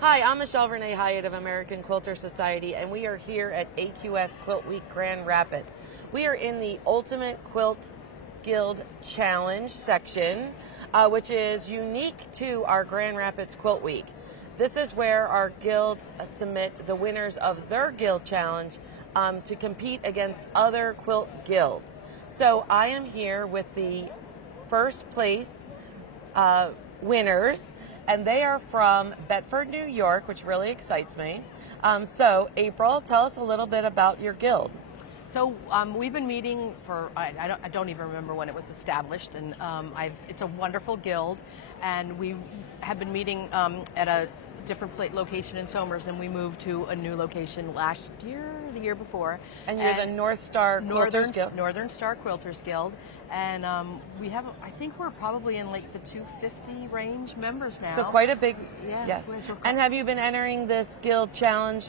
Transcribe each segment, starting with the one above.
Hi, I'm Michelle Renee Hyatt of American Quilter Society, and we are here at AQS Quilt Week Grand Rapids. We are in the Ultimate Quilt Guild Challenge section, which is unique to our Grand Rapids Quilt Week. This is where our guilds submit the winners of their guild challenge to compete against other quilt guilds. So I am here with the first place winners, and they are from Bedford, New York, which really excites me. So April, tell us a little bit about your guild. So we've been meeting for, I don't even remember when it was established, and it's a wonderful guild, and we have been meeting at a different location in Somers, and we moved to a new location last year, the year before. And you're the North Star Quilters Guild? Northern Star Quilters Guild, and we have, I think we're probably in like the 250 range members now. So quite a big, yeah, yes. And have you been entering this guild challenge?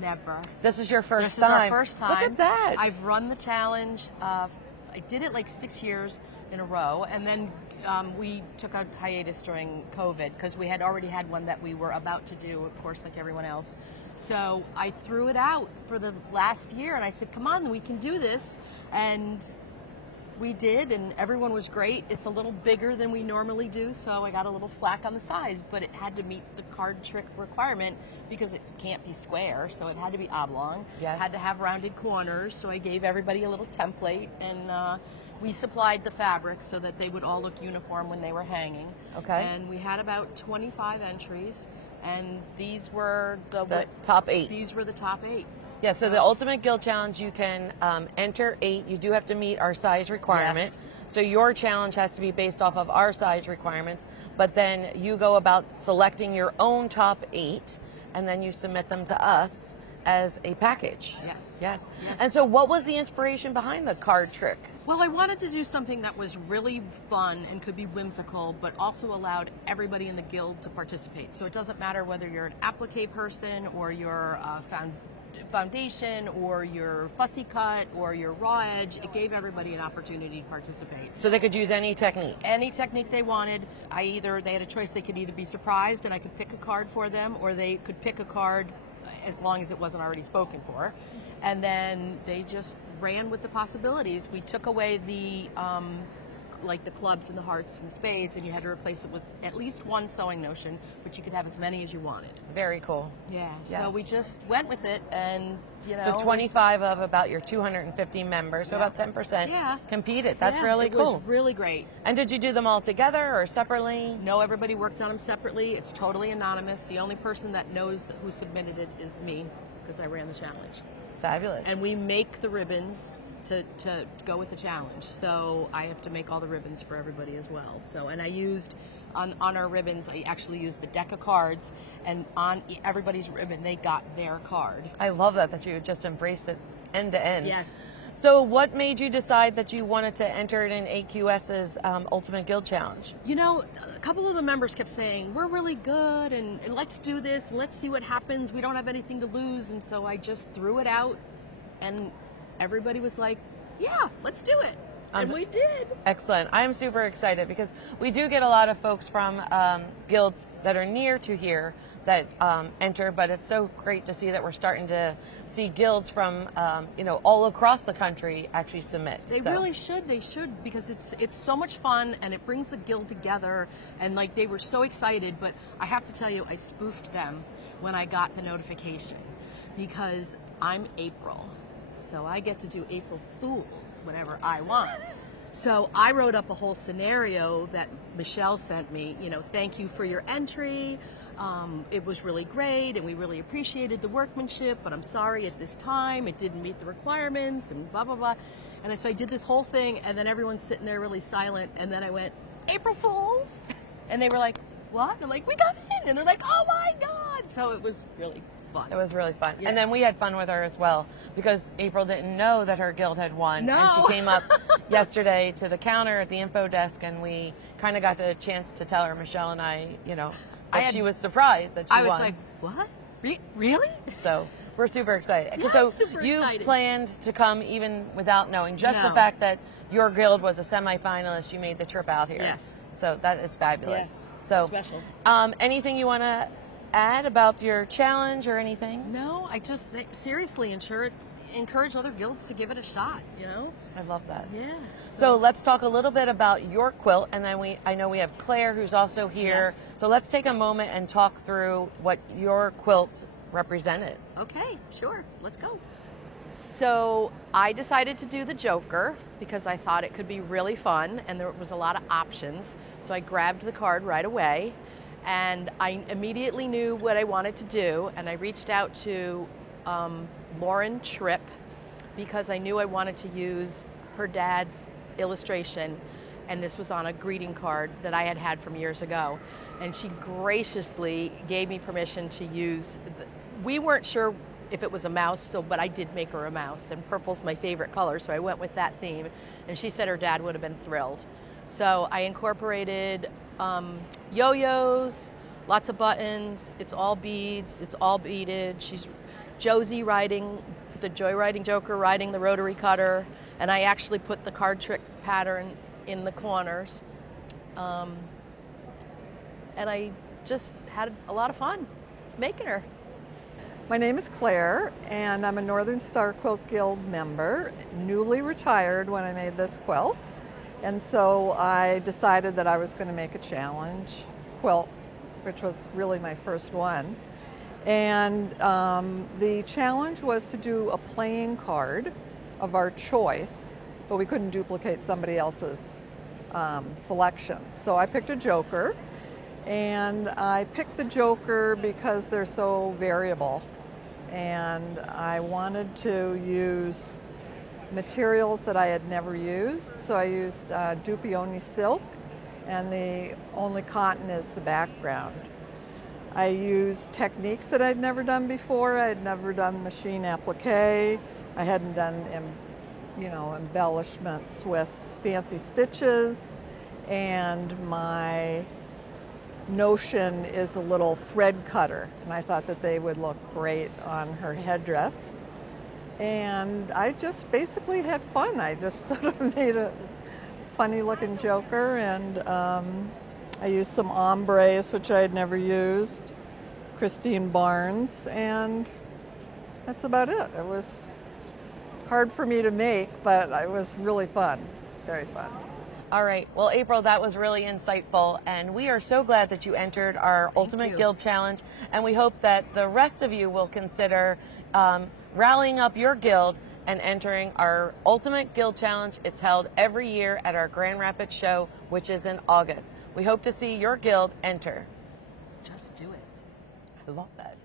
Never. This is your first time? This is our first time. Look at that. I've run the challenge. I did it like 6 years in a row, and then we took a hiatus during COVID because we had already had one that we were about to do, of course, like everyone else. So I threw it out for the last year, and I said, come on, we can do this. And we did, and everyone was great. It's a little bigger than we normally do, so I got a little flack on the size, but it had to meet the card trick requirement because it can't be square, so it had to be oblong. Yes. It had to have rounded corners, so I gave everybody a little template, and we supplied the fabric so that they would all look uniform when they were hanging. Okay. And we had about 25 entries, and these were the top 8. These were the top 8. Yeah, so the Ultimate Guild Challenge, you can enter 8. You do have to meet our size requirement. Yes. So your challenge has to be based off of our size requirements, but then you go about selecting your own top 8, and then you submit them to us as a package. Yes. Yes. Yes. And so what was the inspiration behind the card trick? Well, I wanted to do something that was really fun and could be whimsical, but also allowed everybody in the guild to participate. So it doesn't matter whether you're an applique person or you're a foundation or your fussy cut or your raw edge. It gave everybody an opportunity to participate. So they could use any technique? Any technique they wanted. They had a choice. They could either be surprised and I could pick a card for them, or they could pick a card as long as it wasn't already spoken for. And then they just ran with the possibilities. We took away the like the clubs and the hearts and spades, and you had to replace it with at least one sewing notion, but you could have as many as you wanted. Very cool. Yeah. Yes. So we just went with it, and So 25 of about your 250 members, so about 10% competed. That's really cool. It was really great. And did you do them all together or separately? No, everybody worked on them separately. It's totally anonymous. The only person that knows who submitted it is me, because I ran the challenge. Fabulous. And we make the ribbons to go with the challenge. So I have to make all the ribbons for everybody as well. So, and I used, on our ribbons, I actually used the deck of cards, and on everybody's ribbon, they got their card. I love that you just embraced it end to end. Yes. So what made you decide that you wanted to enter it in AQS's Ultimate Guild Challenge? You know, a couple of the members kept saying, we're really good, and let's do this, and let's see what happens. We don't have anything to lose. And so I just threw it out, and everybody was like, yeah, let's do it. And we did. Excellent. I'm super excited because we do get a lot of folks from guilds that are near to here that enter, but it's so great to see that we're starting to see guilds from all across the country actually submit. They really should. They should, because it's so much fun, and it brings the guild together, and like they were so excited. But I have to tell you, I spoofed them when I got the notification, because I'm April. So I get to do April Fools whenever I want. So I wrote up a whole scenario that Michelle sent me, thank you for your entry. It was really great, and we really appreciated the workmanship, but I'm sorry at this time it didn't meet the requirements, and blah, blah, blah. And so I did this whole thing, and then everyone's sitting there really silent, and then I went, April Fools? And they were like, what? And I'm like, we got in. And they're like, oh my God. So it was really fun. It was really fun. Yeah. And then we had fun with her as well, because April didn't know that her guild had won. No. And she came up yesterday to the counter at the info desk, and we kind of got a chance to tell her, Michelle and I, she was surprised that she won. I was like, what? Really? So we're super excited. Yeah, so I'm super you excited. planned to come even without knowing. Just the fact that your guild was a semifinalist, you made the trip out here. Yes. So that is fabulous. Yes. So special. Anything you want to add about your challenge or anything? No, I just seriously encourage other guilds to give it a shot, you know? I love that. Yeah. So let's talk a little bit about your quilt, and then I know we have Claire who's also here. Yes. So let's take a moment and talk through what your quilt represented. Okay, sure. Let's go. So I decided to do the Joker because I thought it could be really fun and there was a lot of options. So I grabbed the card right away and I immediately knew what I wanted to do, and I reached out to Lauren Tripp because I knew I wanted to use her dad's illustration, and this was on a greeting card that I had from years ago. And she graciously gave me permission to use, we weren't sure if it was a mouse, but I did make her a mouse, and purple's my favorite color, so I went with that theme, and she said her dad would have been thrilled. So I incorporated yo-yos, lots of buttons, it's all beads, it's all beaded. She's Josie riding the Joyriding Joker, riding the rotary cutter, and I actually put the card trick pattern in the corners. And I just had a lot of fun making her. My name is Claire, and I'm a Northern Star Quilt Guild member, newly retired when I made this quilt. And so I decided that I was going to make a challenge quilt, which was really my first one. And the challenge was to do a playing card of our choice, but we couldn't duplicate somebody else's selection. So I picked a Joker, and I picked the Joker because they're so variable. And I wanted to use materials that I had never used. So I used Dupioni silk, and the only cotton is the background. I used techniques that I'd never done before. I had never done machine applique. I hadn't done embellishments with fancy stitches, and my notion is a little thread cutter, and I thought that they would look great on her headdress. And I just basically had fun. I just sort of made a funny looking Joker, and I used some ombres, which I had never used, Christine Barnes, and that's about it. It was hard for me to make, but it was really fun, very fun. All right. Well, April, that was really insightful, and we are so glad that you entered our Ultimate Guild Challenge, and we hope that the rest of you will consider rallying up your guild and entering our Ultimate Guild Challenge. It's held every year at our Grand Rapids show, which is in August. We hope to see your guild enter. Just do it. I love that.